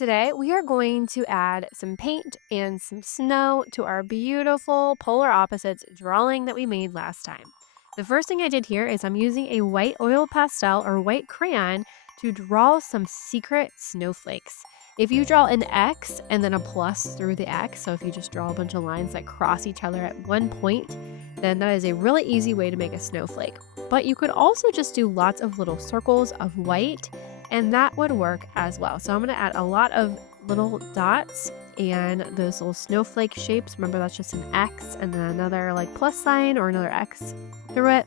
today we are going to add some paint and some snow to our beautiful polar opposites drawing that we made last time. The first thing I did here is I'm using a white oil pastel or white crayon to draw some secret snowflakes. If you draw an X and then a plus through the X, so if you just draw a bunch of lines that cross each other at one point, then that is a really easy way to make a snowflake. But you could also just do lots of little circles of white and that would work as well. So I'm going to add a lot of little dots and those little snowflake shapes. Remember, that's just an X and then another like plus sign or another X through it.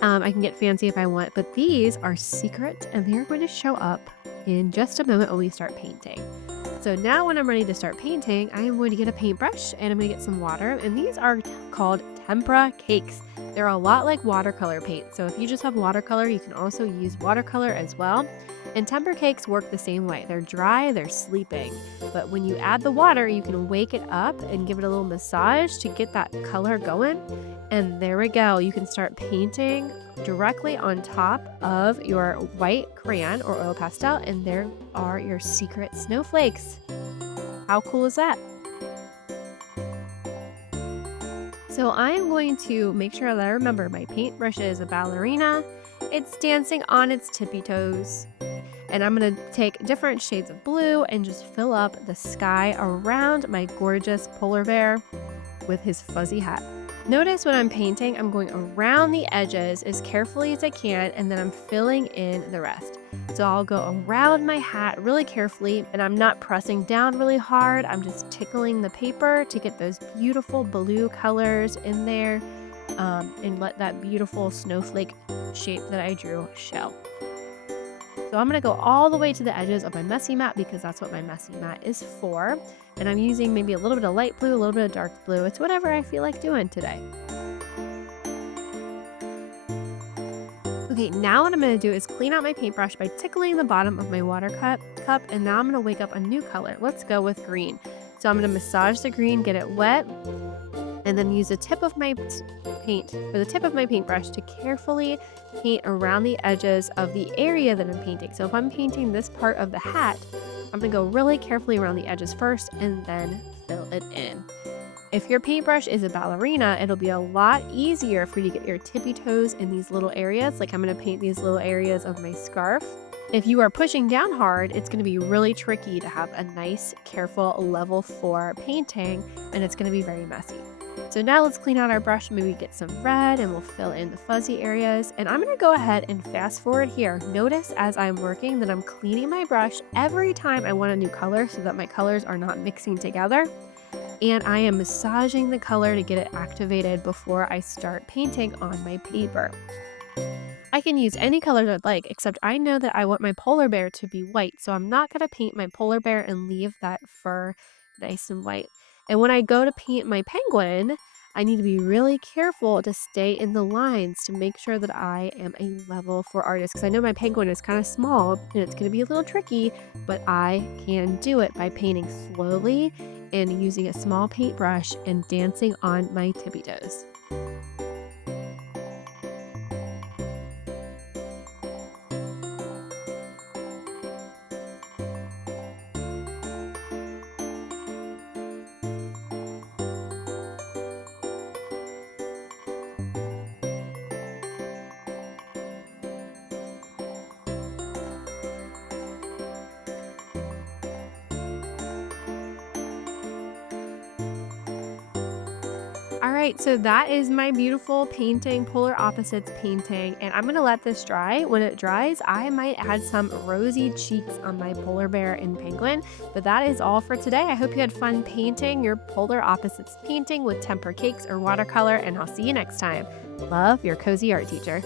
I can get fancy if I want, but these are secret and they're going to show up in just a moment when we start painting. So now when I'm ready to start painting, I am going to get a paintbrush and I'm going to get some water. And these are called Tempera cakes. They're a lot like watercolor paint. So if you just have watercolor, you can also use watercolor as well. And tempera cakes work the same way. They're dry, they're sleeping. But when you add the water, you can wake it up and give it a little massage to get that color going. And there we go. You can start painting directly on top of your white crayon or oil pastel. And there are your secret snowflakes. How cool is that? So I am going to make sure that I remember my paintbrush is a ballerina. It's dancing on its tippy toes. And I'm going to take different shades of blue and just fill up the sky around my gorgeous polar bear with his fuzzy hat. Notice when I'm painting, I'm going around the edges as carefully as I can, and then I'm filling in the rest. So I'll go around my hat really carefully, and I'm not pressing down really hard. I'm just tickling the paper to get those beautiful blue colors in there, and let that beautiful snowflake shape that I drew show. So I'm going to go all the way to the edges of my messy mat because that's what my messy mat is for. And I'm using maybe a little bit of light blue, a little bit of dark blue. It's whatever I feel like doing today. Okay, now what I'm going to do is clean out my paintbrush by tickling the bottom of my water cup, and now I'm going to wake up a new color. Let's go with green. So I'm going to massage the green, get it wet, and then use the tip of my paintbrush to carefully paint around the edges of the area that I'm painting. So if I'm painting this part of the hat, I'm going to go really carefully around the edges first and then fill it in. If your paintbrush is a ballerina, it'll be a lot easier for you to get your tippy toes in these little areas. Like I'm going to paint these little areas of my scarf. If you are pushing down hard, it's going to be really tricky to have a nice, careful level 4 painting, and it's going to be very messy. So now let's clean out our brush, maybe get some red, and we'll fill in the fuzzy areas. And I'm going to go ahead and fast forward here. Notice as I'm working that I'm cleaning my brush every time I want a new color so that my colors are not mixing together. And I am massaging the color to get it activated before I start painting on my paper. I can use any colors I'd like, except I know that I want my polar bear to be white, so I'm not going to paint my polar bear and leave that fur nice and white. And when I go to paint my penguin, I need to be really careful to stay in the lines to make sure that I am a level 4 artist, because I know my penguin is kind of small and it's going to be a little tricky, but I can do it by painting slowly and using a small paintbrush and dancing on my tippy toes. All right, so that is my beautiful painting, polar opposites painting, and I'm gonna let this dry. When it dries, I might add some rosy cheeks on my polar bear and penguin, but that is all for today. I hope you had fun painting your polar opposites painting with tempera cakes or watercolor, and I'll see you next time. Love, your cozy art teacher.